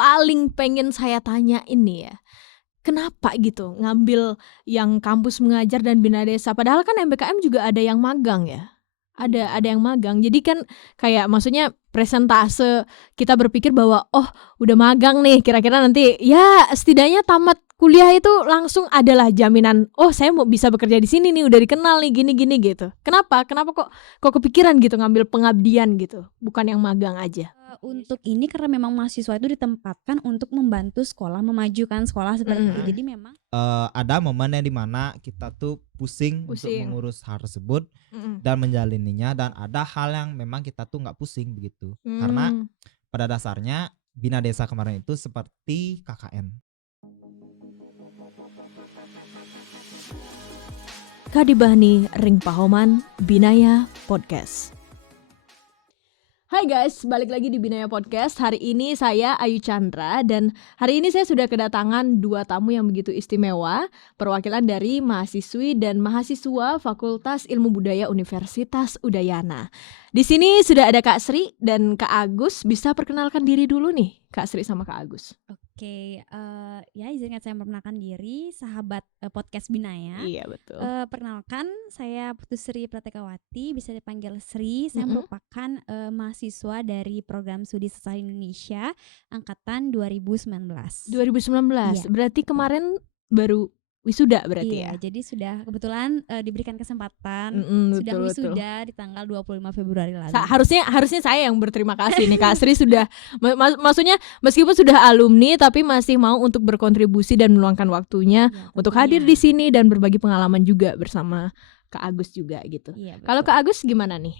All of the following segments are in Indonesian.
paling pengen saya tanyain nih ya, kenapa gitu ngambil yang kampus mengajar dan bina desa? Padahal kan MBKM juga ada yang magang ya? Ada Iya. yang magang. Jadi kan kayak maksudnya presentase kita berpikir bahwa, "Oh, udah magang nih, kira-kira nanti ya setidaknya tamat kuliah itu langsung adalah jaminan, oh saya mau bisa bekerja di sini nih, udah dikenal nih, gini-gini," gitu. Kenapa? Kenapa kok kepikiran gitu ngambil pengabdian gitu, bukan yang magang aja? Untuk ini karena memang mahasiswa itu ditempatkan untuk membantu sekolah, memajukan sekolah seperti itu. Mhm. Jadi memang Ada momennya di mana kita tuh pusing untuk Pusing. mengurus hal tersebut Mhm. dan menjalaninya, dan ada hal yang memang kita tuh nggak pusing begitu. Karena pada dasarnya Bina Desa kemarin itu seperti KKN. Kadibahni Ring Pahoman Binaya Podcast. Hai guys, balik lagi di Binaya Podcast. Hari ini saya Ayu Chandra dan hari ini saya sudah kedatangan dua tamu yang begitu istimewa, perwakilan dari mahasiswi dan mahasiswa Fakultas Ilmu Budaya Universitas Udayana. Di sini sudah ada Kak Sri dan Kak Agus. Bisa perkenalkan diri dulu nih, Kak Sri sama Kak Agus. Oke, ya izinkan saya memperkenalkan diri, sahabat podcast Binaya. Iya betul. Perkenalkan, saya Putusri Pratekawati, bisa dipanggil Sri. Saya merupakan mahasiswa dari program Studi Sastra Indonesia angkatan 2019. 2019, Iya. berarti kemarin baru wisuda berarti Iya, ya? jadi sudah kebetulan diberikan kesempatan sudah Betul. wisuda di tanggal 25 Februari lalu. Harusnya saya yang berterima kasih nih Kak Sri sudah maksudnya meskipun sudah alumni tapi masih mau untuk berkontribusi dan meluangkan waktunya Iya, untuk tentunya. hadir di sini dan berbagi pengalaman juga bersama Kak Agus juga gitu. Iya, Kalau betul. Kak Agus gimana nih?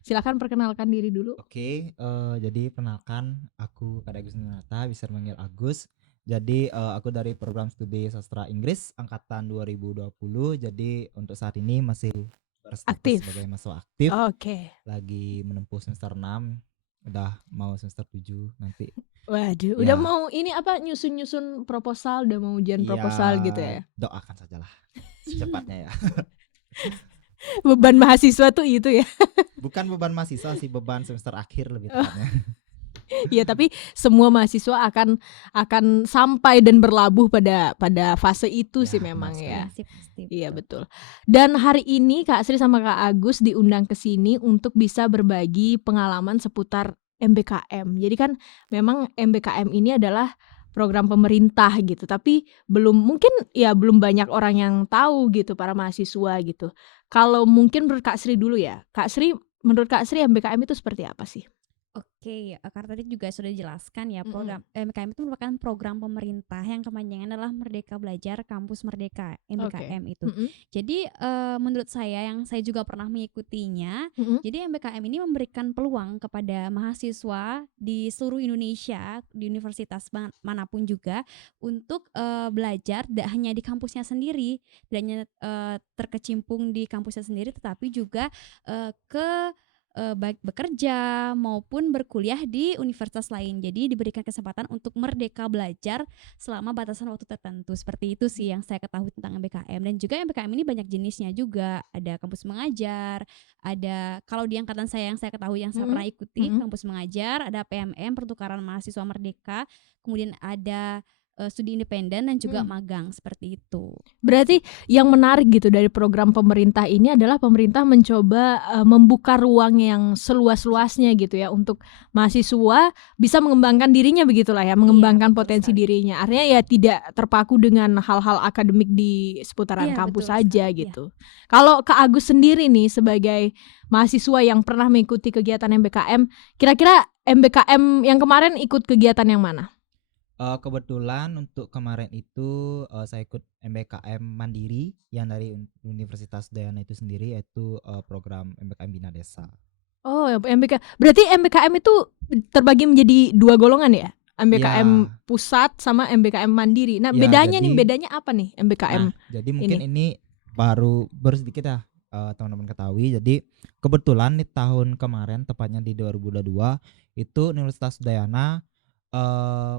Silakan perkenalkan diri dulu. Oke, jadi perkenalkan aku Kak Agus Ninata, bisa dipanggil Agus. Jadi aku dari program studi sastra Inggris angkatan 2020. Jadi untuk saat ini masih berstatus Aktif. sebagai mahasiswa aktif. Oke. Lagi menempuh semester 6, udah mau semester 7 nanti. Waduh, Ya. udah mau ini apa nyusun proposal, udah mau ujian proposal gitu ya. Doakan sajalah secepatnya ya. Beban mahasiswa tuh itu ya. Bukan beban mahasiswa sih, beban semester akhir lebih tepatnya. Iya, tapi semua mahasiswa akan sampai dan berlabuh pada fase itu Ya, sih memang ya. Pasti. Iya betul. Dan hari ini Kak Sri sama Kak Agus diundang ke sini untuk bisa berbagi pengalaman seputar MBKM. Jadi kan memang MBKM ini adalah program pemerintah gitu, tapi belum banyak orang yang tahu gitu, para mahasiswa gitu. Kalau mungkin menurut Kak Sri dulu ya. Menurut Kak Sri MBKM itu seperti apa sih? Oke, karena tadi juga sudah dijelaskan ya, program MBKM itu merupakan program pemerintah yang kepanjangan adalah Merdeka Belajar Kampus Merdeka, MBKM itu. Jadi menurut saya yang saya juga pernah mengikutinya, jadi MBKM ini memberikan peluang kepada mahasiswa di seluruh Indonesia, di universitas manapun juga, untuk belajar tidak hanya di kampusnya sendiri, tidak hanya terkecimpung di kampusnya sendiri, tetapi juga baik bekerja maupun berkuliah di universitas lain. Jadi diberikan kesempatan untuk merdeka belajar selama batasan waktu tertentu. Seperti itu sih yang saya ketahui tentang MBKM. Dan juga MBKM ini banyak jenisnya juga. Ada kampus mengajar, ada kalau di angkatan saya yang saya ketahui yang saya pernah ikuti kampus mengajar, ada PMM pertukaran mahasiswa merdeka, kemudian ada studi independen dan juga magang, seperti itu. Berarti yang menarik gitu dari program pemerintah ini adalah pemerintah mencoba membuka ruang yang seluas-luasnya gitu ya untuk mahasiswa bisa mengembangkan dirinya begitulah ya, mengembangkan potensi dirinya. Artinya ya tidak terpaku dengan hal-hal akademik di seputaran kampus saja gitu. Kalau Kak Agus sendiri nih sebagai mahasiswa yang pernah mengikuti kegiatan MBKM, kira-kira MBKM yang kemarin ikut kegiatan yang mana? Kebetulan untuk kemarin itu saya ikut MBKM Mandiri yang dari Universitas Udayana itu sendiri, yaitu program MBKM Bina Desa. Oh, berarti MBKM itu terbagi menjadi dua golongan ya? MBKM pusat sama MBKM Mandiri. Nah, bedanya apa nih MBKM? Jadi mungkin ini baru sedikit ya teman-teman ketahui. Jadi kebetulan di tahun kemarin, tepatnya di 2022, itu Universitas Udayana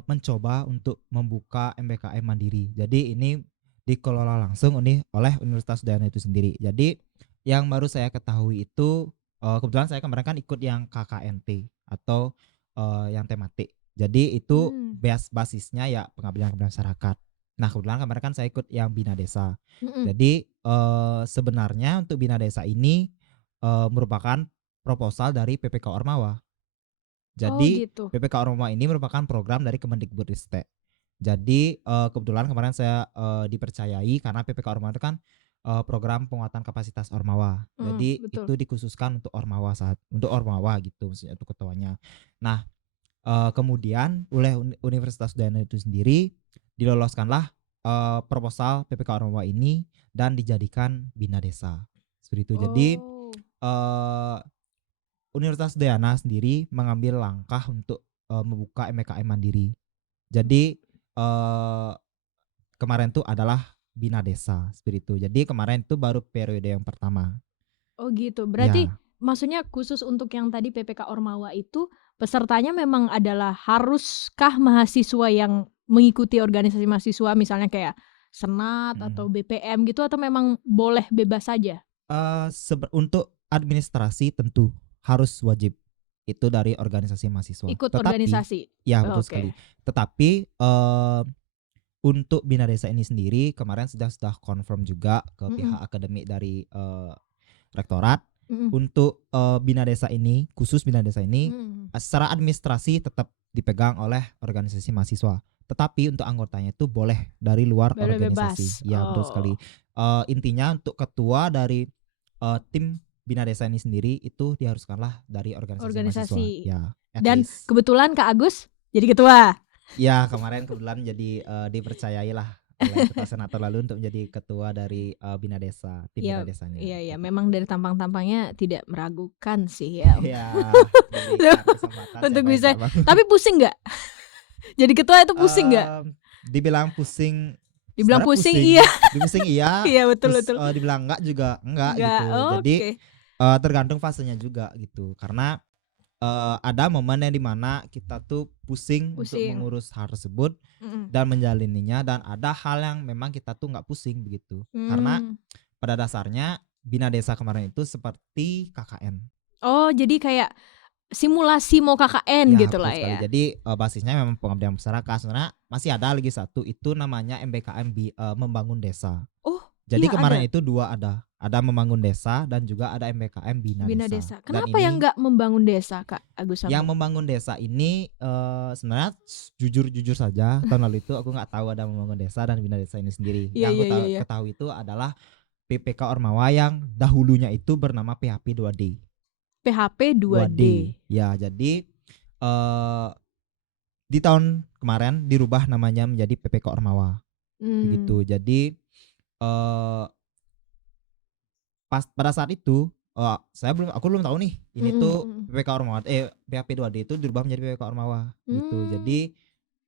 mencoba untuk membuka MBKM Mandiri. Jadi ini dikelola langsung oleh Universitas Udayana itu sendiri. Jadi yang baru saya ketahui itu kebetulan saya kemarin kan ikut yang KKNT atau yang tematik. Jadi itu basisnya ya pengabdian kepada masyarakat. Nah kebetulan kemarin kan saya ikut yang Bina Desa. Jadi sebenarnya untuk Bina Desa ini merupakan proposal dari PPK Ormawa. Oh Jadi gitu. PPK Ormawa ini merupakan program dari Kemendikbudristek. Jadi kebetulan kemarin saya dipercayai karena PPK Ormawa itu kan program penguatan kapasitas Ormawa. Jadi Betul. itu dikhususkan untuk Ormawa gitu maksudnya untuk ketuanya. Nah kemudian oleh Universitas Udayana itu sendiri diloloskanlah proposal PPK Ormawa ini dan dijadikan Bina Desa. Seperti itu. Jadi Universitas Udayana sendiri mengambil langkah untuk membuka MBKM mandiri. Jadi kemarin itu adalah Bina Desa seperti itu. Jadi kemarin itu baru periode yang pertama. Oh gitu. Berarti Ya. maksudnya khusus untuk yang tadi PPK Ormawa itu pesertanya memang adalah haruskah mahasiswa yang mengikuti organisasi mahasiswa misalnya kayak Senat atau BPM gitu atau memang boleh bebas saja? Untuk administrasi tentu harus wajib itu dari organisasi mahasiswa. Ikut Tetapi, organisasi. Ya betul sekali. Tetapi untuk Bina Desa ini sendiri kemarin sudah confirm juga ke pihak akademik dari rektorat untuk Bina Desa ini, khusus Bina Desa ini secara administrasi tetap dipegang oleh organisasi mahasiswa. Tetapi untuk anggotanya itu boleh dari luar organisasi. Bebas. Ya betul sekali. Intinya untuk ketua dari tim Bina Desa ini sendiri itu diharuskanlah dari organisasi mahasiswa. Ya. Dan kebetulan Kak Agus jadi ketua. Ya kemarin kebetulan jadi dipercayai lah oleh ketua senator lalu untuk menjadi ketua dari Bina Desa, tim Bina Desanya. Iya, memang dari tampang-tampangnya tidak meragukan sih ya. Iya. Untuk bisa. Tapi pusing nggak? Jadi ketua itu pusing nggak? Dibilang pusing. Dibilang pusing iya. Pusing iya. Iya betul. Dibilang enggak juga enggak gitu. Jadi tergantung fasenya juga gitu. Karena ada momen yang dimana kita tuh pusing untuk mengurus hal tersebut dan menjalaninya, dan ada hal yang memang kita tuh nggak pusing begitu. Karena pada dasarnya Bina Desa kemarin itu seperti KKN. Oh jadi kayak simulasi mau KKN ya, gitu lah ya. Jadi basisnya memang pengabdian masyarakat. Sebenarnya masih ada lagi satu itu namanya MBKM membangun desa. Jadi iya, kemarin itu dua ada membangun desa dan juga ada MBKM Bina Desa. Kenapa yang nggak membangun desa, Kak Agus? Yang membangun desa ini sebenarnya jujur saja tahun lalu itu aku nggak tahu ada membangun desa dan Bina Desa ini sendiri. Yang aku ketahui itu adalah PPK Ormawa yang dahulunya itu bernama PHP 2D. PHP 2D. Ya, jadi di tahun kemarin dirubah namanya menjadi PPK Ormawa. Begitu. Jadi pas pada saat itu aku belum tahu nih ini tuh PPK Ormawa PHP 2D itu dirubah menjadi PPK Ormawa gitu. Jadi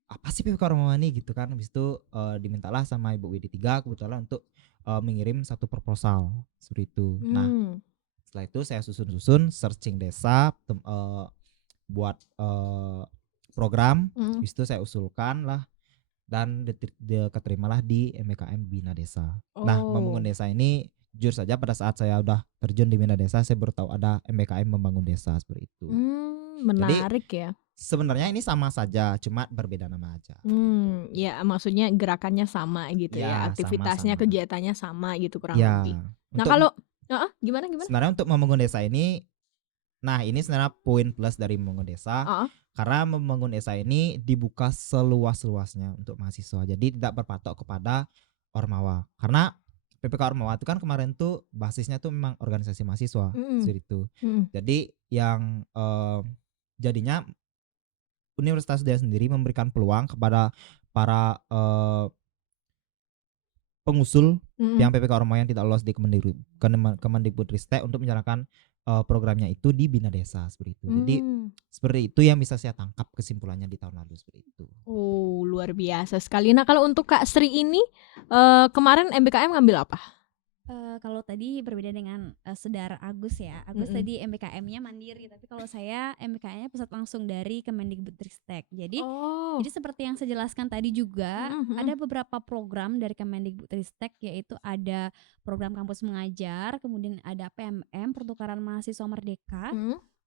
apa sih PPK Ormawa nih gitu kan. Habis itu dimintalah sama Ibu WD3 kebetulan untuk mengirim satu proposal seperti itu. Nah setelah itu saya susun searching desa buat program. Habis itu saya usulkan lah dan keterimalah di MBKM Bina Desa. Nah membangun desa ini jujur saja pada saat saya udah terjun di Bina Desa saya baru tahu ada MBKM membangun desa seperti itu. Menarik. Jadi, ya. Sebenarnya ini sama saja, cuma berbeda nama aja. Ya maksudnya gerakannya sama gitu ya, aktivitasnya, sama. Kegiatannya sama gitu kurang lebih. Nah kalau gimana? Sebenarnya untuk membangun desa ini, nah ini sebenarnya poin plus dari membangun desa. Karena membangun desa ini dibuka seluas-luasnya untuk mahasiswa. Jadi tidak berpatok kepada Ormawa. Karena PPK Ormawa itu kan kemarin tuh basisnya tuh memang organisasi mahasiswa seperti itu. Jadi yang jadinya Universitas Udayana sendiri memberikan peluang kepada para pengusul yang PPK Ormawa yang tidak lolos di Kemendikbudristek untuk menjalankan programnya itu di Bina Desa seperti itu. Jadi seperti itu yang bisa saya tangkap kesimpulannya di tahun lalu seperti itu. Oh luar biasa sekali. Nah kalau untuk Kak Sri ini kemarin MBKM ngambil apa? Kalau tadi berbeda dengan Saudara Agus ya. Agus tadi MBKM-nya mandiri, tapi kalau saya MBKM-nya pusat langsung dari Kemendikbudristek. Jadi seperti yang saya jelaskan tadi juga ada beberapa program dari Kemendikbudristek, yaitu ada program kampus mengajar, kemudian ada PMM pertukaran mahasiswa merdeka.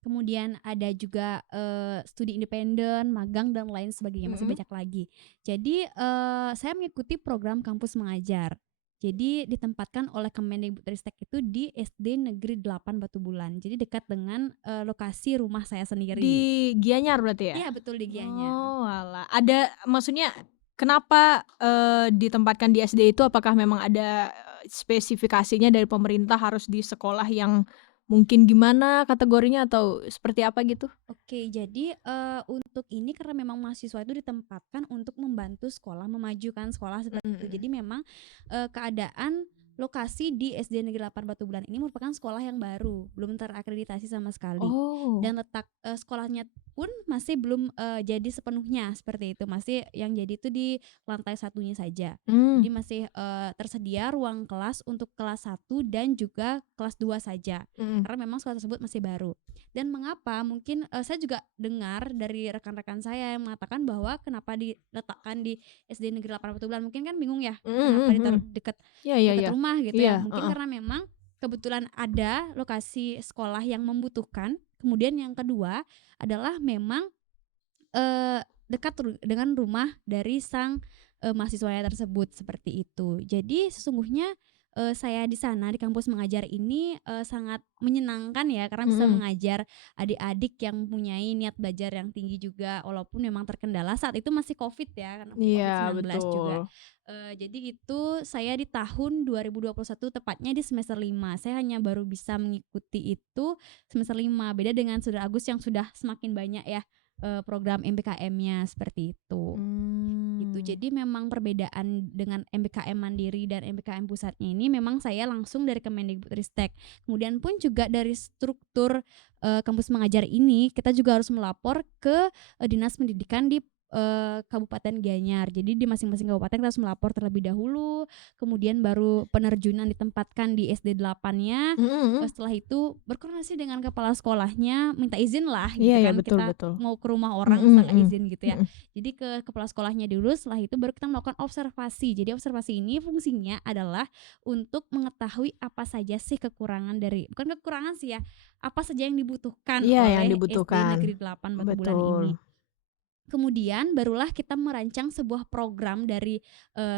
kemudian ada juga studi independen, magang dan lain sebagainya, masih banyak lagi. Jadi saya mengikuti program kampus mengajar. Jadi ditempatkan oleh Kemendikbudristek itu di SD Negeri 8 Batu Bulan. Jadi dekat dengan lokasi rumah saya sendiri. Di Gianyar berarti ya? Iya betul, di Gianyar. Oh alah, ada maksudnya kenapa ditempatkan di SD itu, apakah memang ada spesifikasinya dari pemerintah harus di sekolah yang mungkin gimana kategorinya atau seperti apa gitu? Oke, jadi untuk ini karena memang mahasiswa itu ditempatkan untuk membantu sekolah, memajukan sekolah seperti itu. Jadi memang keadaan lokasi di SD Negeri 8 Batu Bulan ini merupakan sekolah yang baru, belum terakreditasi sama sekali. Oh. Dan letak sekolahnya pun masih belum jadi sepenuhnya seperti itu. Masih yang jadi itu di lantai satunya saja. Jadi masih tersedia ruang kelas untuk kelas 1 dan juga kelas 2 saja. Karena memang sekolah tersebut masih baru. Dan mengapa mungkin saya juga dengar dari rekan-rekan saya yang mengatakan bahwa kenapa diletakkan di SD Negeri 8 Batu Bulan, mungkin kan bingung ya kenapa ditaruh dekat rumah gitu ya. Mungkin karena memang kebetulan ada lokasi sekolah yang membutuhkan. Kemudian yang kedua adalah memang dekat dengan rumah dari sang mahasiswanya tersebut seperti itu. Jadi sesungguhnya saya di sana di kampus mengajar ini sangat menyenangkan ya, karena bisa mengajar adik-adik yang mempunyai niat belajar yang tinggi juga, walaupun memang terkendala saat itu masih COVID ya, karena COVID-19 juga. Jadi itu saya di tahun 2021 tepatnya di semester 5. Saya hanya baru bisa mengikuti itu semester 5. Beda dengan Saudara Agus yang sudah semakin banyak ya program MBKM-nya seperti itu. Gitu. Jadi memang perbedaan dengan MBKM Mandiri dan MBKM pusatnya ini memang saya langsung dari Kemendikbudristek. Kemudian pun juga dari struktur kampus mengajar ini kita juga harus melapor ke Dinas Pendidikan di Kabupaten Gianyar. Jadi di masing-masing kabupaten kita harus melapor terlebih dahulu, kemudian baru penerjunan ditempatkan di SD 8-nya. Setelah itu berkoordinasi dengan kepala sekolahnya, minta izin lah gitu kan, kita mau ke rumah orang minta izin gitu ya. Jadi ke kepala sekolahnya dulu, setelah itu baru kita melakukan observasi. Jadi observasi ini fungsinya adalah untuk mengetahui apa saja sih kekurangan dari, bukan kekurangan sih ya, apa saja yang dibutuhkan oleh SD Negeri 8 Batu Bulan ini. Kemudian barulah kita merancang sebuah program dari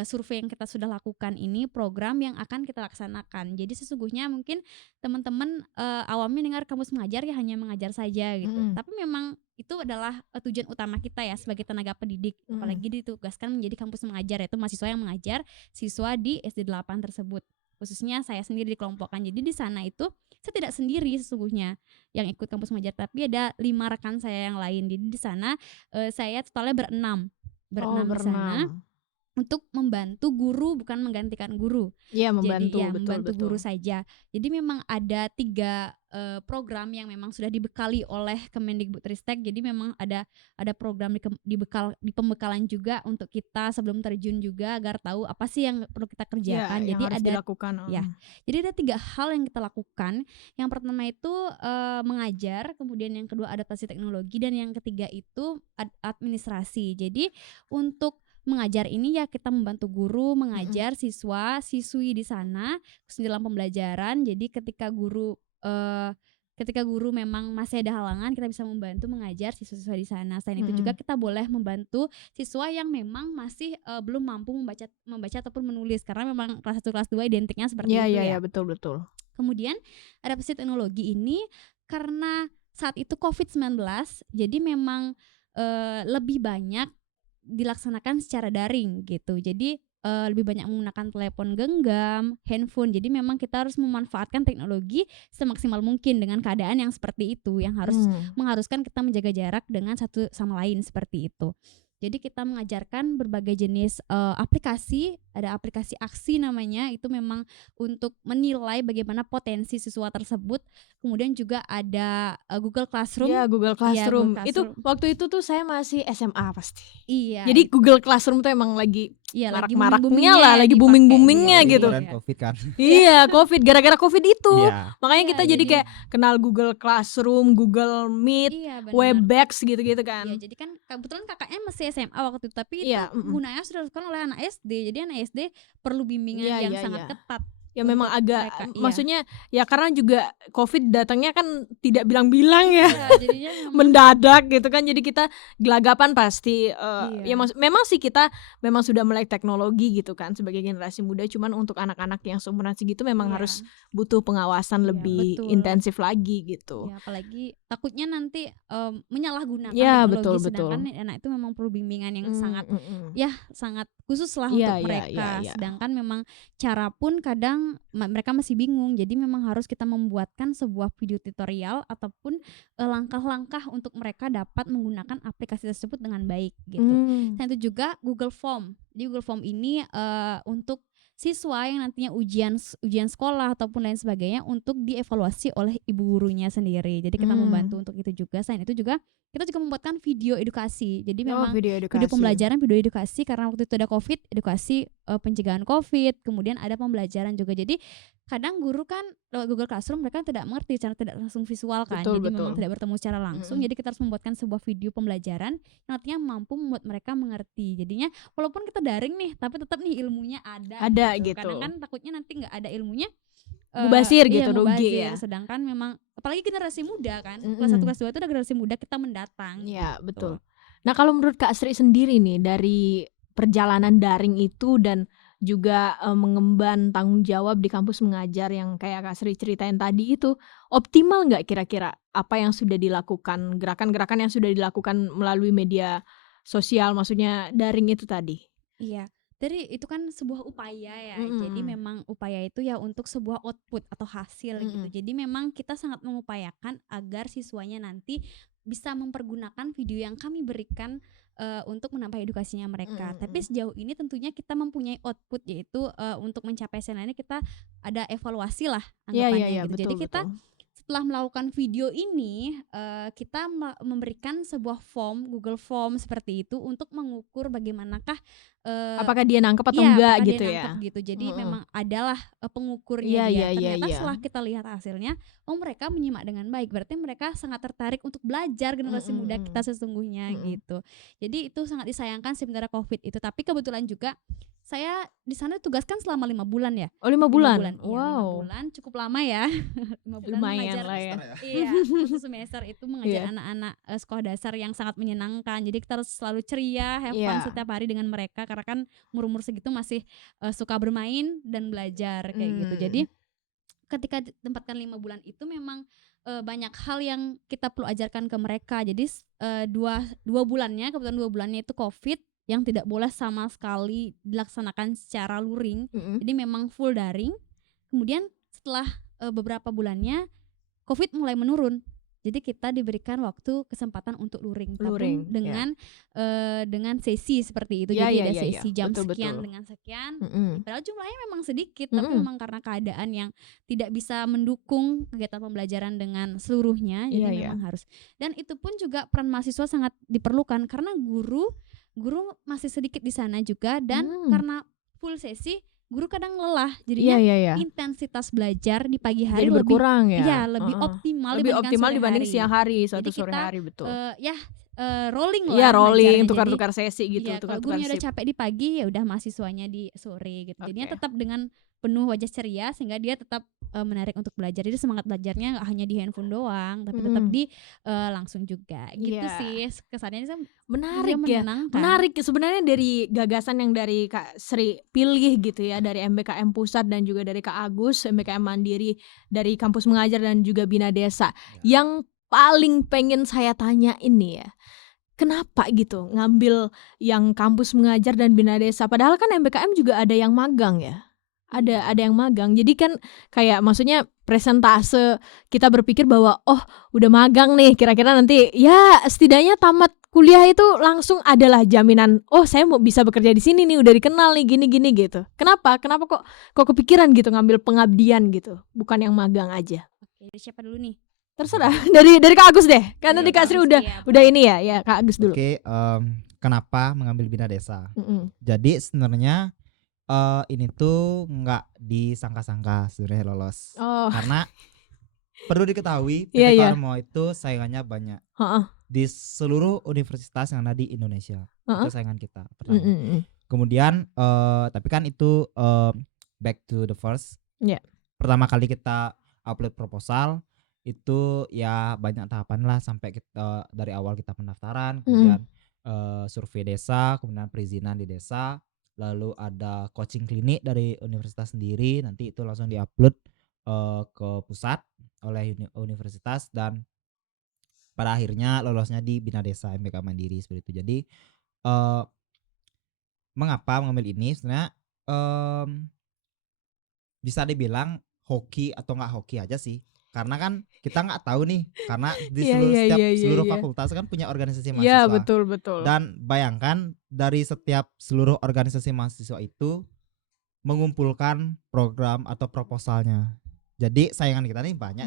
survei yang kita sudah lakukan ini, program yang akan kita laksanakan. Jadi sesungguhnya mungkin teman-teman awamnya dengar kampus mengajar ya hanya mengajar saja gitu. Tapi memang itu adalah tujuan utama kita ya sebagai tenaga pendidik. Apalagi ditugaskan menjadi kampus mengajar, yaitu mahasiswa yang mengajar siswa di SD 8 tersebut. Khususnya saya sendiri dikelompokkan. Jadi di sana itu saya tidak sendiri sesungguhnya yang ikut kampus mengajar, tapi ada 5 rekan saya yang lain. Jadi di sana saya totalnya berenam di sana untuk membantu guru, bukan menggantikan guru. Iya, membantu, jadi, membantu guru saja. Jadi memang ada 3 program yang memang sudah dibekali oleh Kemendikbudristek. Jadi memang ada program di pembekalan juga untuk kita sebelum terjun juga, agar tahu apa sih yang perlu kita kerjakan. Ya, jadi yang harus ada dilakukan. Ya. Jadi ada 3 hal yang kita lakukan. Yang pertama itu mengajar, kemudian yang kedua adaptasi teknologi, dan yang ketiga itu administrasi. Jadi untuk mengajar ini ya kita membantu guru mengajar siswa-siswi di sana dalam pembelajaran. Jadi ketika guru memang masih ada halangan, kita bisa membantu mengajar siswa-siswa di sana. Selain itu juga kita boleh membantu siswa yang memang masih belum mampu membaca ataupun menulis, karena memang kelas 1 kelas 2 identiknya seperti itu ya. Iya, betul. Kemudian adaptasi teknologi ini karena saat itu COVID-19, jadi memang lebih banyak dilaksanakan secara daring gitu. Jadi lebih banyak menggunakan telepon genggam, handphone. Jadi memang kita harus memanfaatkan teknologi semaksimal mungkin dengan keadaan yang seperti itu, yang harus mengharuskan kita menjaga jarak dengan satu sama lain seperti itu. Jadi kita mengajarkan berbagai jenis aplikasi, ada aplikasi aksi namanya, itu memang untuk menilai bagaimana potensi siswa tersebut. Kemudian juga ada Google Classroom. Iya, Google Classroom. Itu waktu itu tuh saya masih SMA pasti. Iya. Jadi Google Classroom tuh emang lagi marak-maraknya lah, lagi booming-boomingnya gitu. COVID kan. Iya, COVID, gara-gara COVID itu. Iya. Makanya kita jadi kayak kenal Google Classroom, Google Meet, Webex gitu-gitu kan. Iya, jadi kan kebetulan kakaknya masih SMA waktu itu, tapi itu gunanya sudah dilakukan oleh anak SD. Jadi anak SD perlu bimbingan yang sangat ketat Ya memang untuk agak mereka. Iya. maksudnya ya karena juga Covid datangnya kan tidak bilang-bilang ya. Iya, jadinya memang Mendadak gitu kan, jadi kita gelagapan pasti, ya iya. memang sih kita memang sudah melek teknologi gitu kan sebagai generasi muda, cuman untuk anak-anak yang seumuran segitu memang Iya. harus butuh pengawasan Iya, lebih betul. intensif lagi gitu. Ya, apalagi takutnya nanti menyalahgunakan Ya, teknologi, betul sedangkan betul. anak itu memang perlu bimbingan yang sangat Mhm. sangat khusus lah Iya untuk iya iya mereka. iya. Sedangkan memang cara pun kadang mereka masih bingung. Jadi memang harus kita membuatkan sebuah video tutorial ataupun langkah-langkah untuk mereka dapat menggunakan aplikasi tersebut dengan baik gitu. Selain itu juga Google Form. Di Google Form ini untuk siswa yang nantinya ujian sekolah ataupun lain sebagainya untuk dievaluasi oleh ibu gurunya sendiri. Jadi kita membantu untuk itu juga. Selain itu juga kita juga membuatkan video edukasi. Jadi Oh, memang video video edukasi. pembelajaran, video edukasi karena waktu itu ada Covid, edukasi pencegahan Covid, kemudian ada pembelajaran juga. Jadi kadang guru kan lewat Google Classroom mereka tidak mengerti secara tidak langsung visual kan. Betul Jadi memang betul. tidak bertemu secara langsung. Jadi kita harus membuatkan sebuah video pembelajaran yang nantinya mampu membuat mereka mengerti. Jadinya walaupun kita daring nih, tapi tetap nih ilmunya ada Ada Kadang gitu. kan takutnya nanti nggak ada ilmunya, Mubazir iya gitu, rugi mubazir. ya. Sedangkan memang apalagi generasi muda kan, kelas 1 kelas 2 itu ada generasi muda kita mendatang Iya, gitu. betul. Nah, kalau menurut Kak Sri sendiri nih dari perjalanan daring itu dan juga mengemban tanggung jawab di kampus mengajar yang kayak Kak Sri ceritain tadi itu, optimal nggak kira-kira apa yang sudah dilakukan, gerakan-gerakan yang sudah dilakukan melalui media sosial, maksudnya daring itu tadi? Iya, jadi itu kan sebuah upaya ya. Jadi memang upaya itu ya untuk sebuah output atau hasil gitu. Jadi memang kita sangat mengupayakan agar siswanya nanti bisa mempergunakan video yang kami berikan untuk menambah edukasinya mereka. Tapi sejauh ini tentunya kita mempunyai output, yaitu untuk mencapai sana ini kita ada evaluasi lah Iya iya anggapannya iya, gitu. betul Jadi kita betul. setelah melakukan video ini kita memberikan sebuah form, Google Form seperti itu untuk mengukur bagaimanakah Apakah dia nangkep atau iya, enggak apakah dia gitu nangkep ya? gitu. Jadi Heeh. memang adalah pengukurnya Iya dia. iya iya Ternyata iya. setelah kita lihat hasilnya, oh mereka menyimak dengan baik. Berarti mereka sangat tertarik untuk belajar, generasi muda kita sesungguhnya gitu. Jadi itu sangat disayangkan sebenarnya Covid itu. Tapi kebetulan juga saya di sana ditugaskan selama 5 bulan ya. Oh, 5 5 bulan? bulan. Iya, 5 Wow. bulan cukup lama ya. 5 bulan Lumayan mengajar. lah ya. Iya, 1 semester itu mengajar anak-anak sekolah dasar yang sangat menyenangkan. Jadi kita harus selalu ceria, have fun setiap hari dengan mereka karena kan umur segitu masih suka bermain dan belajar kayak gitu. Jadi ketika ditempatkan 5 bulan itu memang banyak hal yang kita perlu ajarkan ke mereka. Jadi dua bulannya, kebetulan 2 bulannya itu Covid yang tidak boleh sama sekali dilaksanakan secara luring. Jadi memang full daring. Kemudian setelah beberapa bulannya Covid mulai menurun. Jadi kita diberikan waktu kesempatan untuk luring, tapi dengan sesi seperti itu. Jadi ada sesi jam betul, sekian betul. dengan sekian. Padahal jumlahnya memang sedikit, tapi memang karena keadaan yang tidak bisa mendukung kegiatan pembelajaran dengan seluruhnya, jadi memang harus. Dan itu pun juga peran mahasiswa sangat diperlukan karena guru masih sedikit di sana juga, dan karena full sesi guru kadang lelah, jadinya intensitas belajar di pagi hari jadi berkurang lebih optimal dibanding siang hari, suatu sore hari, betul. Rolling lah. Iya, rolling, tukar-tukar sesi gitu, Kalau gurunya udah capek di pagi, ya udah mahasiswanya di sore gitu. Jadinya tetap dengan penuh wajah ceria sehingga dia tetap menarik untuk belajar. Jadi semangat belajarnya nggak hanya di handphone doang, tapi tetap di langsung juga. Gitu sih kesannya sih. Menarik ya. Menarik sebenarnya dari gagasan yang dari Kak Sri pilih gitu ya, dari MBKM Pusat dan juga dari Kak Agus MBKM Mandiri, dari kampus mengajar dan juga Bina Desa. Yang paling pengen saya tanya ini ya, kenapa gitu ngambil yang kampus mengajar dan Bina Desa, padahal kan MBKM juga ada yang magang ya. Ada yang magang. Jadi kan kayak maksudnya presentase kita berpikir bahwa oh udah magang nih, kira-kira nanti ya setidaknya tamat kuliah itu langsung adalah jaminan oh saya mau bisa bekerja di sini nih, udah dikenal nih gini-gini gitu. Kenapa kok kepikiran gitu ngambil pengabdian gitu, bukan yang magang aja? Oke, siapa dulu nih? Terserah. dari Kak Agus deh. Karena di Kak Sri udah ini ya Kak Agus dulu. Oke, kenapa mengambil Bina Desa? Jadi sebenarnya ini tuh nggak disangka-sangka sebenarnya lolos. Karena perlu diketahui PTK Ormo itu saingannya banyak. Di seluruh universitas yang ada di Indonesia. Itu saingan kita pertama. Kemudian tapi kan itu back to the first. Iya. Pertama kali kita upload proposal itu ya banyak tahapan lah sampai kita dari awal kita pendaftaran, kemudian survei desa, kemudian perizinan di desa, lalu ada coaching klinik dari universitas sendiri, nanti itu langsung diupload ke pusat oleh universitas dan pada akhirnya lolosnya di Bina Desa MBK Mandiri seperti itu. Jadi mengapa mengambil ini sebenarnya bisa dibilang hoki atau nggak hoki aja sih, karena kan kita nggak tahu nih, karena di seluruh fakultas kan punya organisasi Iya, mahasiswa. betul. Dan bayangkan dari setiap seluruh organisasi mahasiswa itu mengumpulkan program atau proposalnya. Jadi saingan kita nih banyak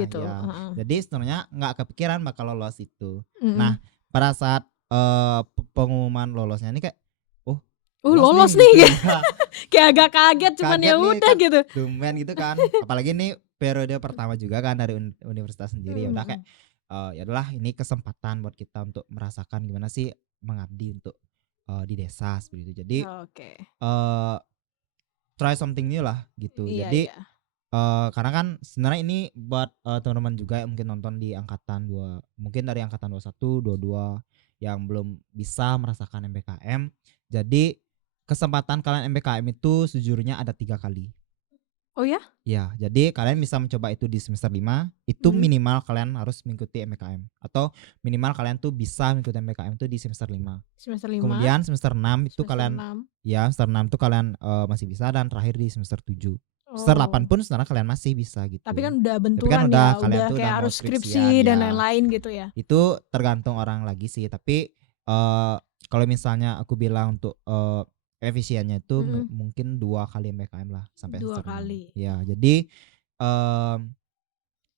gitu. ya. Jadi sebenarnya nggak kepikiran bakal lolos itu. Nah, pada saat pengumuman lolosnya ini kayak lolos nih gitu. Kayak agak kaget, cuman ya udah kan, gitu. Tumben gitu kan. Apalagi ini periode pertama juga kan dari universitas sendiri. Ya udah kayak ya udahlah, ini kesempatan buat kita untuk merasakan gimana sih mengabdi untuk di desa seperti itu. Jadi try something new lah gitu. Jadi karena kan sebenarnya ini buat teman-teman juga yang mungkin nonton di angkatan 2, mungkin dari angkatan 21, 22 yang belum bisa merasakan MBKM. Jadi kesempatan kalian MBKM itu sejujurnya ada 3 kali. Oh ya? Ya, jadi kalian bisa mencoba itu di semester 5, itu minimal kalian harus mengikuti MBKM, atau minimal kalian tuh bisa mengikuti MBKM itu di semester 5. Kemudian semester 6 itu kalian ya, semester 6 itu kalian masih bisa, dan terakhir di semester 7. Semester 8 pun sebenarnya kalian masih bisa gitu. Tapi kan udah benturan ya, udah kayak harus skripsi dan lain-lain gitu ya. Itu tergantung orang lagi sih, tapi kalau misalnya aku bilang untuk efisiennya itu mungkin 2 kali MBKM lah sampai 2 kali. Ya, jadi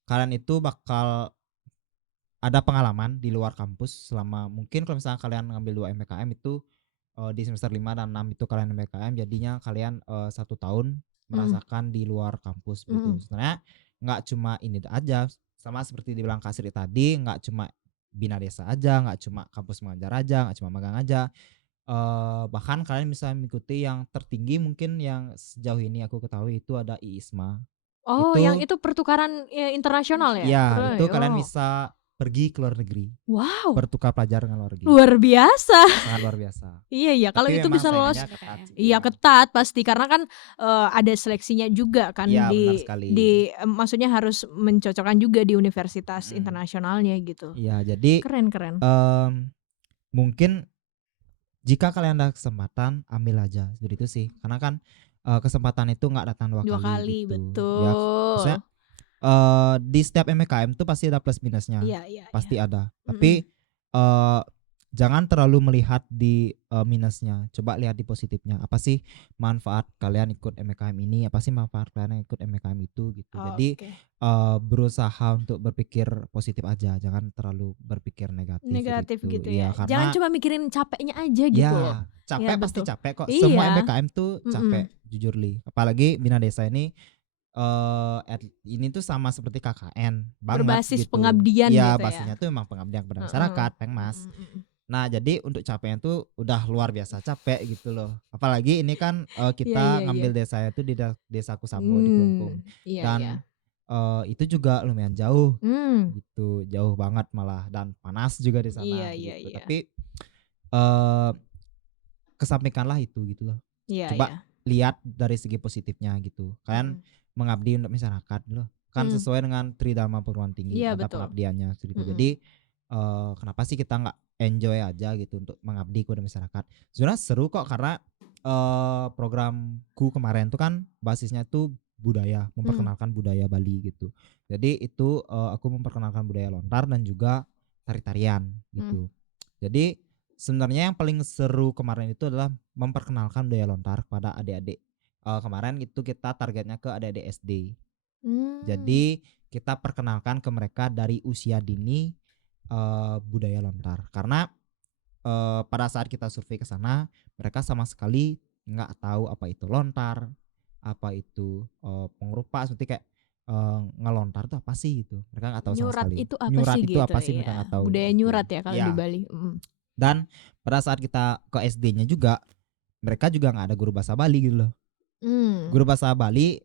kalian itu bakal ada pengalaman di luar kampus selama, mungkin kalau misalnya kalian ngambil 2 MBKM itu di semester 5 dan 6 itu kalian MBKM, jadinya kalian 1 tahun merasakan di luar kampus gitu. Sebenarnya nggak cuma ini aja, sama seperti dibilang Kak Sri tadi, nggak cuma Bina Desa aja, nggak cuma kampus mengajar aja, nggak cuma magang aja. Bahkan kalian bisa mengikuti yang tertinggi mungkin yang sejauh ini aku ketahui itu ada IISMA. Yang itu pertukaran internasional ya? Iya, itu kalian bisa pergi ke luar negeri. Wow. Bertukar pelajar dengan luar negeri. Luar biasa. Sangat luar biasa. Iya, kalau itu bisa lolos. Iya, ketat pasti, karena kan ada seleksinya juga kan di maksudnya harus mencocokkan juga di universitas internasionalnya gitu. Iya, jadi keren. Mungkin jika kalian ada kesempatan, ambil aja seperti itu sih, karena kan kesempatan itu nggak datang 2 kali gitu. Betul. Ya, maksudnya di setiap MBKM tuh pasti ada plus minusnya, pasti ada. Tapi jangan terlalu melihat di minusnya, coba lihat di positifnya. Apa sih manfaat kalian ikut MBKM ini? Apa sih manfaat kalian ikut MBKM itu gitu. Jadi berusaha untuk berpikir positif aja, jangan terlalu berpikir negatif gitu ya. Karena jangan cuma mikirin capeknya aja gitu. Ya, capek pasti capek kok. Semua MBKM tuh capek, jujur li. Apalagi Bina Desa ini ini tuh sama seperti KKN banget, berbasis gitu. Pengabdian gitu ya. Basisnya tuh emang pengabdian kepada masyarakat, Pengmas. Nah, jadi untuk capeknya tuh udah luar biasa capek gitu loh. Apalagi ini kan kita ngambil desanya tuh di Desa Kusabo di Kelungkung. Dan itu juga lumayan jauh gitu, jauh banget malah, dan panas juga di sana gitu. Tapi kesampaikanlah itu gitu loh. Coba lihat dari segi positifnya gitu. Kalian mengabdi untuk masyarakat loh. Kan sesuai dengan Tridharma Perguruan Tinggi, ada pengabdiannya gitu. Jadi kenapa sih kita nggak enjoy aja gitu untuk mengabdi kepada masyarakat? Sebenarnya seru kok, karena programku kemarin tuh kan basisnya tuh budaya, memperkenalkan budaya Bali gitu. Jadi itu aku memperkenalkan budaya lontar dan juga tari-tarian gitu. Jadi sebenarnya yang paling seru kemarin itu adalah memperkenalkan budaya lontar kepada adik-adik. Kemarin itu kita targetnya ke adik-adik SD. Jadi kita perkenalkan ke mereka dari usia dini budaya lontar. Karena pada saat kita survei ke sana, mereka sama sekali nggak tahu apa itu lontar, apa itu pengrupa, seperti kayak ngelontar itu apa sih gitu. Mereka nggak tahu sama sekali. Nyurat itu apa sih mereka nggak tahu. Budaya gitu. Nyurat ya kalau di Bali. Dan pada saat kita ke SD-nya juga, mereka juga nggak ada guru bahasa Bali gitu loh. Guru bahasa Bali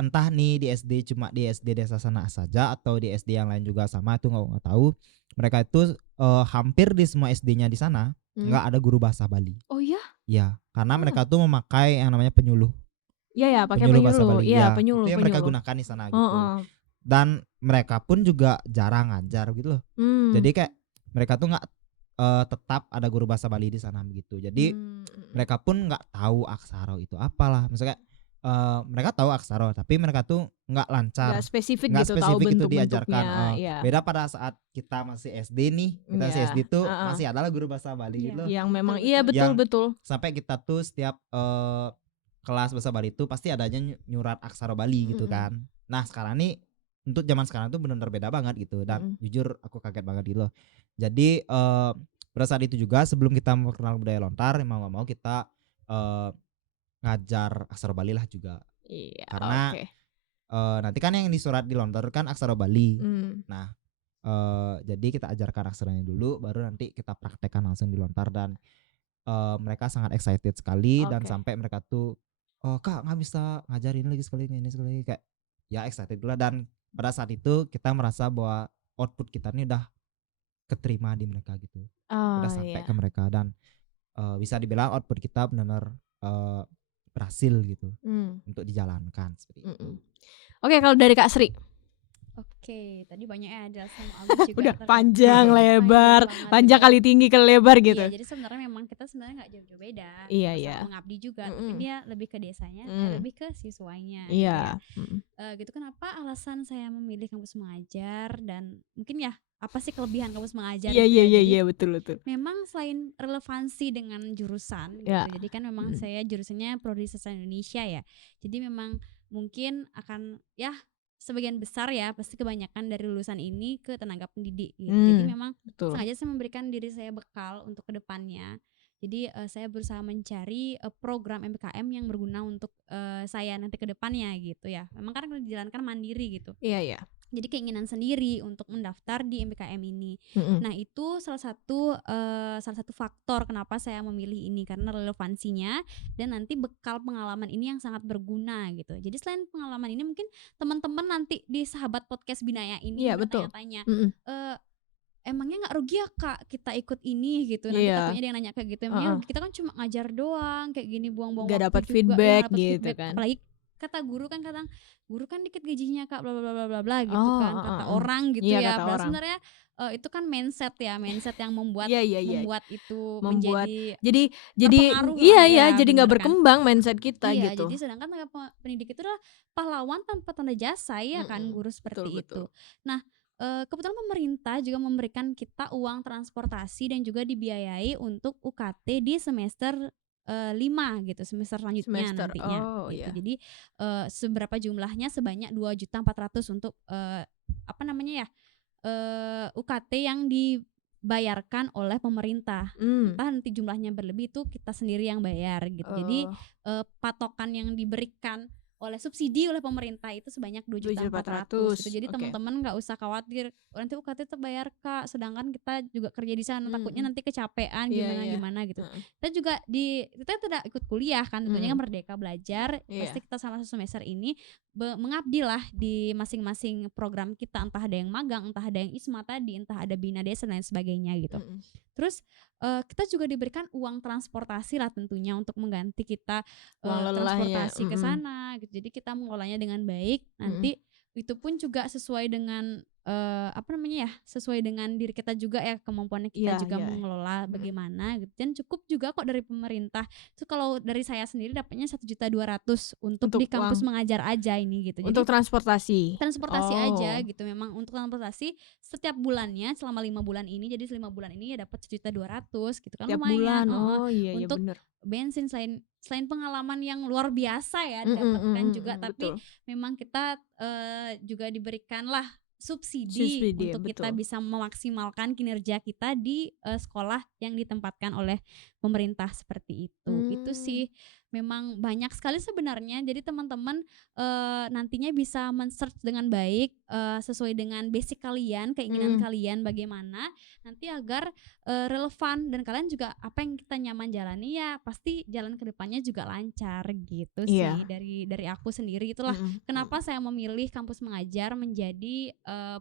entah nih di SD cuma di SD desa sana saja atau di SD yang lain juga sama, itu nggak tahu. Mereka itu hampir di semua SD-nya di sana nggak ada guru bahasa Bali. Oh ya? Ya, karena Oh. mereka tuh memakai yang namanya penyuluh. Iya, pakai Bahasa penyuluh. Bali. Iya, Ya, penyuluh, itu yang mereka penyuluh. gunakan di sana gitu. Heeh. Dan mereka pun juga jarang ngajar gitu loh. Jadi kayak mereka tuh nggak tetap ada guru bahasa Bali di sana begitu. Jadi mereka pun nggak tahu aksara itu apalah. Maksudnya mereka tahu aksara tapi mereka tuh nggak lancar, Nggak spesifik nggak gitu, tahu spesifik itu bentuk-bentuknya. diajarkan. Iya. Beda pada saat kita masih SD nih, kita masih Iya, SD tuh heeh. masih adalah guru bahasa Bali gitu loh. Yang memang Betul, iya betul. Yang betul. Sampai kita tuh setiap kelas bahasa Bali itu pasti adanya nyurat aksara Bali gitu kan. Nah sekarang nih untuk zaman sekarang tuh benar-benar beda banget gitu, dan jujur aku kaget banget gitu loh. Jadi pada saat itu juga sebelum kita mengenal budaya lontar, mau nggak mau kita ngajar aksara Bali lah juga. Iya, Karena oke. nanti kan yang disurat di lontar kan aksara Bali. Nah jadi kita ajarkan aksaranya dulu, baru nanti kita praktekkan langsung di lontar. Dan mereka sangat excited sekali. Dan Oke. sampai mereka tuh kak nggak bisa ngajarin lagi sekali ini sekali, kayak ya excited lah. Dan pada saat itu kita merasa bahwa output kita ini udah keterima di mereka gitu, udah sampai ke mereka, dan bisa dibilang output kita benar-benar berhasil gitu untuk dijalankan seperti itu. Oke, kalau dari Kak Sri. Oke, tadi banyak ya jelasan Agus juga. Udah panjang, lebar, panjang kali tinggi ke lebar gitu. Iya, jadi sebenarnya memang kita sebenarnya nggak jauh-jauh beda. Iya, Sama iya. mengabdi juga, tapi dia lebih ke desanya, lebih ke siswanya. Iya. Gitu ya. Gitu kenapa alasan saya memilih kampus mengajar, dan mungkin ya apa sih kelebihan kampus mengajar? Iya, gitu ya. iya, betul. Memang selain relevansi dengan jurusan, Ya. gitu. Jadi kan memang saya jurusannya Prodi Sastra Indonesia ya. Jadi memang mungkin akan ya sebagian besar ya pasti kebanyakan dari lulusan ini ke tenaga pendidik gitu. Jadi memang sengaja saya memberikan diri saya bekal untuk kedepannya. Jadi saya berusaha mencari program MBKM yang berguna untuk saya nanti kedepannya gitu ya. Memang kan dijalankan mandiri gitu. Iya. Jadi keinginan sendiri untuk mendaftar di MBKM ini. Nah itu salah satu faktor kenapa saya memilih ini, karena relevansinya dan nanti bekal pengalaman ini yang sangat berguna gitu. Jadi selain pengalaman ini mungkin teman-teman nanti di sahabat podcast Binaya ini bertanya-tanya, emangnya nggak rugi ya kak kita ikut ini gitu? Nanti takutnya dia nanya kayak gitu, emangnya kita kan cuma ngajar doang kayak gini, buang-buang waktu, gak dapat juga, feedback dapet gitu feedback. kan. Apalagi kata guru kan dikit gajinya kak, bla bla bla bla bla gitu kan, kata orang gitu ya. Padahal sebenarnya itu kan mindset yang membuat membuat itu menjadi jadi jadi nggak berkembang mindset kita gitu. Jadi sedangkan pendidik itu adalah pahlawan tanpa tanda jasa ya kan, guru seperti itu. Nah kebetulan pemerintah juga memberikan kita uang transportasi dan juga dibiayai untuk UKT di semester 5 gitu, semester selanjutnya nantinya gitu. Jadi seberapa jumlahnya sebanyak 2.400.000 untuk UKT yang dibayarkan oleh pemerintah. Entah nanti jumlahnya berlebih itu kita sendiri yang bayar gitu. Jadi patokan yang diberikan oleh subsidi oleh pemerintah itu sebanyak 2.400.000 gitu. Jadi teman-teman nggak usah khawatir nanti UKT terbayar kak, sedangkan kita juga kerja di sana, takutnya nanti kecapean gimana gitu. Kita juga kita tidak ikut kuliah kan, tentunya kan Merdeka Belajar. Pasti kita sama semester ini mengabdi lah di masing-masing program kita, entah ada yang magang, entah ada yang ISMA tadi, entah ada Bina Desa dan lain sebagainya gitu. Terus kita juga diberikan uang transportasi lah tentunya untuk mengganti kita transportasi ke sana gitu. Jadi kita mengelolanya dengan baik. Nanti itu pun juga sesuai dengan sesuai dengan diri kita juga ya, kemampuannya kita juga mengelola bagaimana gitu. Dan cukup juga kok dari pemerintah. Itu kalau dari saya sendiri dapatnya 1.200.000 untuk di kampus mengajar aja ini gitu. Untuk transportasi aja gitu. Memang untuk transportasi setiap bulannya selama 5 bulan ini. Jadi 5 bulan ini ya dapat 1.200.000 gitu kan, tiap lumayan bulan. untuk bener. bensin, selain pengalaman yang luar biasa ya didapatkan juga, tapi memang kita juga diberikanlah subsidi untuk kita bisa memaksimalkan kinerja kita di sekolah yang ditempatkan oleh pemerintah seperti itu. Itu sih memang banyak sekali sebenarnya. Jadi teman-teman nantinya bisa men-search dengan baik sesuai dengan basic kalian, keinginan kalian bagaimana nanti agar relevan, dan kalian juga apa yang kita nyaman jalani ya pasti jalan ke depannya juga lancar gitu sih. Dari aku sendiri itulah kenapa saya memilih kampus mengajar menjadi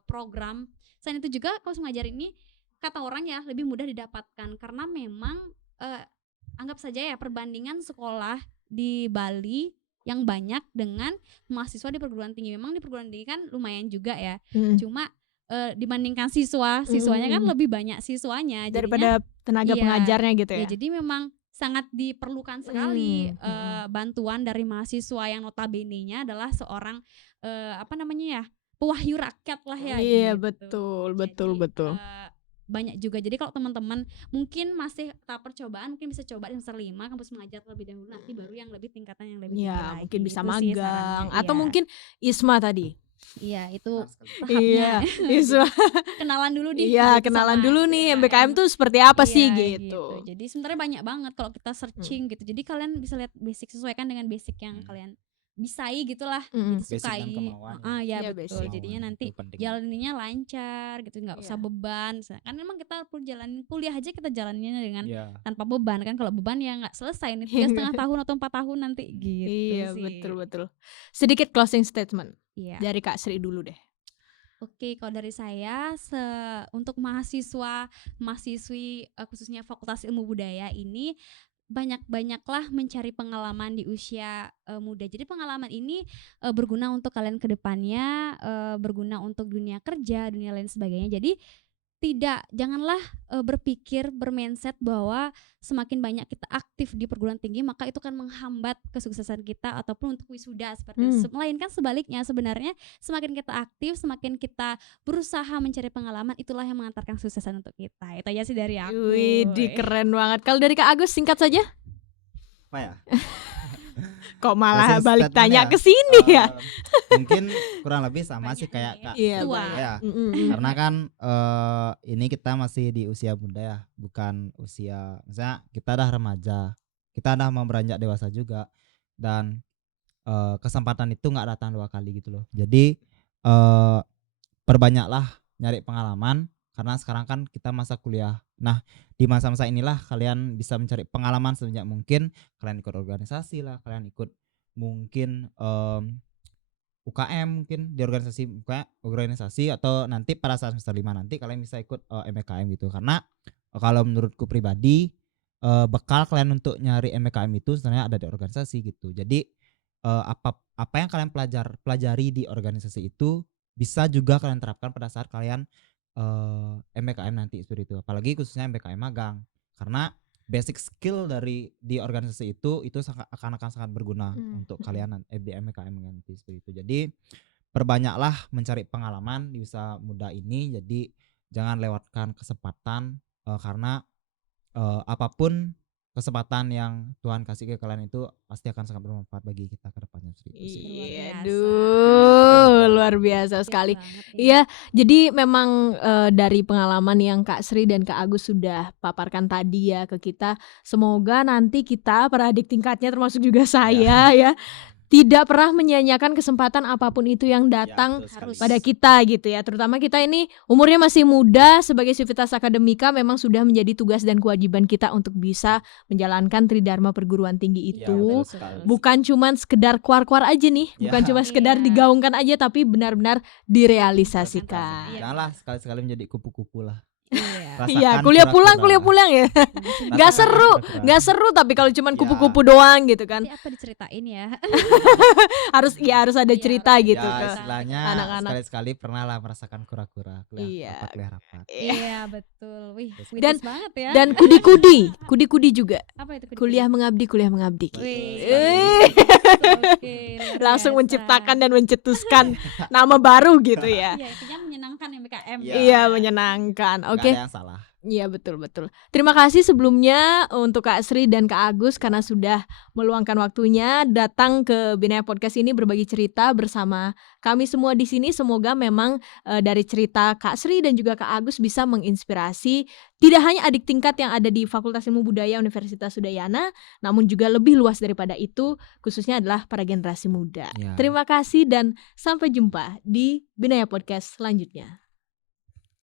program. Selain itu juga kampus mengajar ini kata orang ya lebih mudah didapatkan karena memang anggap saja ya perbandingan sekolah di Bali yang banyak dengan mahasiswa di perguruan tinggi. Memang di perguruan tinggi kan lumayan juga ya. Cuma dibandingkan siswanya kan lebih banyak siswanya daripada tenaga pengajarnya gitu ya. Jadi memang sangat diperlukan sekali bantuan dari mahasiswa yang notabene-nya adalah seorang pewahyu rakyat lah ya. Iya gitu. betul. Banyak juga. Jadi kalau teman-teman mungkin masih tahap percobaan, mungkin bisa coba di semester 5 kampus mengajar terlebih dahulu, nanti baru yang lebih tingkatan yang lebih tinggi lagi. Mungkin bisa Itu sih magang sarannya. atau mungkin ISMA tadi. Iya, itu Iya, tahapnya. ISMA. Kenalan dulu nih. Iya, kenalan dulu nih MBKM tuh seperti apa sih Iya, gitu. Jadi sebenarnya banyak banget kalau kita searching gitu. Jadi kalian bisa lihat basic, sesuaikan dengan basic yang kalian bisai gitulah, gitu, Basic dan sukai. kemauan Ya Iya, betul. basic. Jadinya nanti jalaninya lancar gitu, nggak usah beban. Kan memang kita perlu jalanin kuliah aja, kita jalaninnya dengan tanpa beban kan. Kalau beban ya nggak selesai nih 3,5 tahun atau 4 tahun nanti gitu Iya, sih. betul. Sedikit closing statement Iya. dari Kak Sri dulu deh. Oke, kalau dari saya untuk mahasiswi khususnya Fakultas Ilmu Budaya ini banyak-banyaklah mencari pengalaman di usia muda. Jadi pengalaman ini berguna untuk kalian ke depannya, berguna untuk dunia kerja, dunia lain sebagainya. Jadi janganlah berpikir, bermindset bahwa semakin banyak kita aktif di perguruan tinggi maka itu kan menghambat kesuksesan kita ataupun untuk wisuda seperti itu. Melainkan sebaliknya, sebenarnya semakin kita aktif, semakin kita berusaha mencari pengalaman, itulah yang mengantarkan kesuksesan untuk kita. Itu aja sih dari aku. Wih, keren banget. Kalau dari Kak Agus singkat saja. Apa ya? Kok malah Closing balik statement tanya ya? ke sini ya? Mungkin kurang lebih sama sih kayak Kak. Iya, tua. Ya, karena kan ini kita masih di usia muda ya, bukan usia, misalnya kita dah remaja, kita dah mau beranjak dewasa juga, dan kesempatan itu nggak datang 2 kali gitu loh. Jadi perbanyaklah nyari pengalaman karena sekarang kan kita masa kuliah. Nah, di masa-masa inilah kalian bisa mencari pengalaman sebanyak mungkin. Kalian ikut organisasi lah, kalian ikut mungkin UKM, mungkin di organisasi atau nanti pada saat semester 5 nanti kalian bisa ikut MBKM gitu. Karena kalau menurutku pribadi bekal kalian untuk nyari MBKM itu sebenarnya ada di organisasi gitu. Jadi apa yang kalian pelajari di organisasi itu bisa juga kalian terapkan pada saat kalian MBKM nanti seperti itu. Apalagi khususnya MBKM magang, karena basic skill di organisasi itu akan sangat berguna untuk kalian di MBKM nanti seperti itu. Jadi perbanyaklah mencari pengalaman di usia muda ini. Jadi jangan lewatkan kesempatan karena apapun kesempatan yang Tuhan kasih ke kalian itu pasti akan sangat bermanfaat bagi kita ke depannya. Iya, luar biasa sekali. Iya, jadi memang dari pengalaman yang Kak Sri dan Kak Agus sudah paparkan tadi ya ke kita, semoga nanti kita para adik tingkatnya termasuk juga saya ya tidak pernah menyia-nyiakan kesempatan apapun itu yang datang pada kita gitu ya. Terutama kita ini umurnya masih muda, sebagai Civitas Akademika memang sudah menjadi tugas dan kewajiban kita untuk bisa menjalankan Tridharma perguruan tinggi itu. Bukan cuman sekedar kuar-kuar aja nih, bukan cuma sekedar digaungkan aja, tapi benar-benar direalisasikan. Janganlah sekali-sekali menjadi kupu-kupu lah. Iya, kuliah pulang ya. Nggak seru tapi kalau cuman kupu-kupu doang gitu kan. Nanti apa diceritain ya? harus ada cerita gitu ya, ke istilahnya anak-anak. Sekali-sekali pernah lah merasakan kura-kura, kuliah rapat. Iya, betul. Wih, dan banget ya. Dan kudi-kudi juga. Apa itu kudi-kudi? Kuliah mengabdi. Langsung biasa. menciptakan dan mencetuskan nama baru gitu ya. Iya, intinya menyenangkan MBKM. Iya, menyenangkan. Oke. Gak ada yang salah. Iya, betul. Terima kasih sebelumnya untuk Kak Sri dan Kak Agus karena sudah meluangkan waktunya datang ke Binaya Podcast ini berbagi cerita bersama kami semua di sini. Semoga memang dari cerita Kak Sri dan juga Kak Agus bisa menginspirasi tidak hanya adik tingkat yang ada di Fakultas Ilmu Budaya Universitas Udayana, namun juga lebih luas daripada itu, khususnya adalah para generasi muda. Ya. Terima kasih dan sampai jumpa di Binaya Podcast selanjutnya.